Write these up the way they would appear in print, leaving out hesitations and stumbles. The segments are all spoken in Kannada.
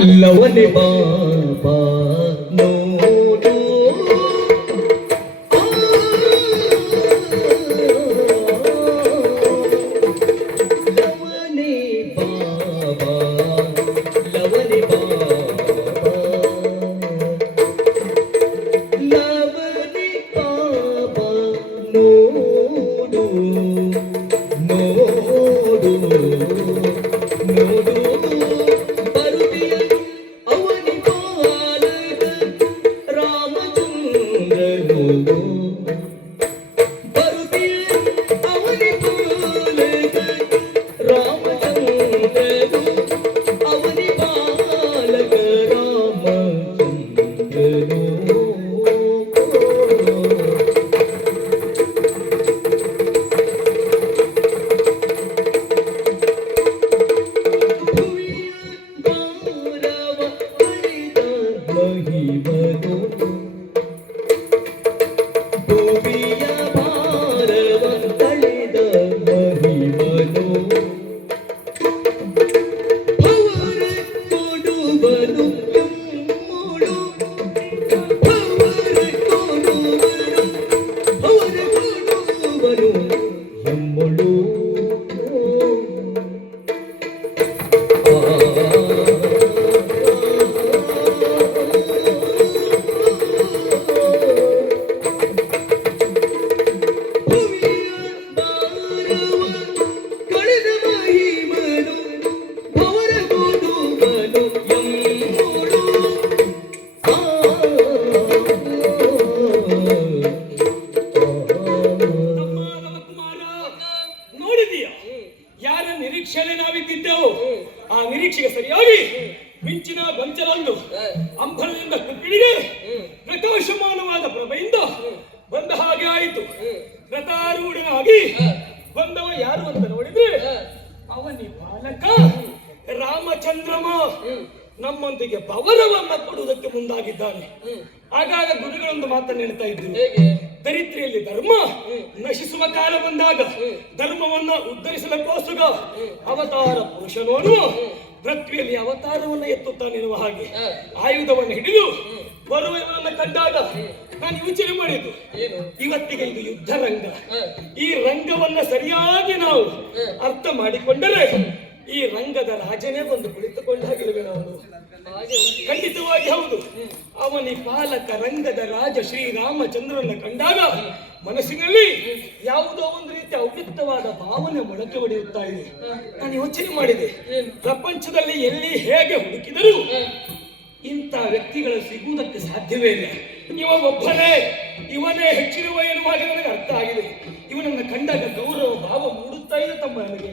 ಲವನೆ ಬಾಬಾ ನೋಡು ಲವನೆ ಬಾಬಾ ಲವನೆ ಬಾಬಾ ಲವನೆ ಬಾಬಾ ನೋಡು ನೋಡು ನೋಡು ಆ ನಿರೀಕ್ಷೆಗೆ ಸರಿಯಾಗಿ ಮಿಂಚಿನ ಗೊಂಚಲೊಂದು ಅಂಬರದಿಂದ ಕುಪ್ಪಿಳಿಗೆ ಪ್ರಕಾಶಮಾನವಾದ ಪ್ರಭೆಯಿಂದ ಬಂದ ಹಾಗೆ ಆಯಿತು. ರಥಾರೂಢನಾಗಿ ಬಂದವ ಯಾರು ಅಂತ ನೋಡಿದ್ರೆ ಅವನಿ ಬಾಲಕ ರಾಮಚಂದ್ರಮ ನಮ್ಮೊಂದಿಗೆ ಪವರವನ್ನ ಕೊಡುವುದಕ್ಕೆ ಮುಂದಾಗಿದ್ದಾನೆ. ಆಗಾಗ ಗುರುಗಳೊಂದು ಮಾತನ್ನು ಹೇಳ್ತಾ ಇದ್ರು, ದರಿದ್ರಿಯಲ್ಲಿ ಧರ್ಮ ನಶಿಸುವ ಕಾಲ ಬಂದಾಗ ಧರ್ಮವನ್ನ ಉದ್ಧರಿಸಲಕ್ಕೋಸ್ಕರ ಅವತಾರ ಪುರುಷನೋನು ಪೃಥ್ವಿಯಲ್ಲಿ ಅವತಾರವನ್ನ ಎತ್ತುತ್ತಾನೆನ್ನುವ ಹಾಗೆ ಆಯುಧವನ್ನು ಹಿಡಿದು ಬರುವವರನ್ನ ಕಂಡಾಗ ನಾನು ಯೋಚನೆ ಮಾಡಿದ್ದು, ಇವತ್ತಿಗೆ ಇದು ಯುದ್ಧ ರಂಗ. ಈ ರಂಗವನ್ನ ಸರಿಯಾಗಿ ನಾವು ಅರ್ಥ ಮಾಡಿಕೊಂಡರೆ ಈ ರಂಗದ ರಾಜನೇ ಬಂದು ಕುಳಿತುಕೊಂಡ ಹಾಗಿರುವೆ ನಾವು. ಖಂಡಿತವಾಗಿ ಹೌದು. ಅವನಿ ಪಾಲಕ ರಂಗದ ರಾಜ ಶ್ರೀರಾಮಚಂದ್ರನ ಕಂಡಾಗ ಮನಸ್ಸಿನಲ್ಲಿ ಯಾವುದೋ ಒಂದು ರೀತಿಯ ಅವ್ಯಕ್ತವಾದ ಭಾವನೆ ಮೊಳಕೆ ಹೊಡೆಯುತ್ತಾ ಇದೆ. ನಾನು ಯೋಚನೆ ಮಾಡಿದೆ, ಪ್ರಪಂಚದಲ್ಲಿ ಎಲ್ಲಿ ಹೇಗೆ ಹುಡುಕಿದರೂ ಇಂಥ ವ್ಯಕ್ತಿಗಳು ಸಿಗುವುದಕ್ಕೆ ಸಾಧ್ಯವೇ ಇಲ್ಲ. ಇವ ಒಬ್ಬನೇ, ಇವನೇ ಹೆಚ್ಚಿರುವ ಎನ್ನುವಾಗ ನನಗೆ ಅರ್ಥ ಆಗಿದೆ. ಇವನನ್ನು ಕಂಡಾಗ ಗೌರವ ಭಾವ ಮೂಡುತ್ತಾ ಇದೆ ತಮ್ಮ ನನಗೆ.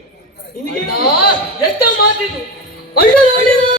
ಎಂತ ಮಾತಿದು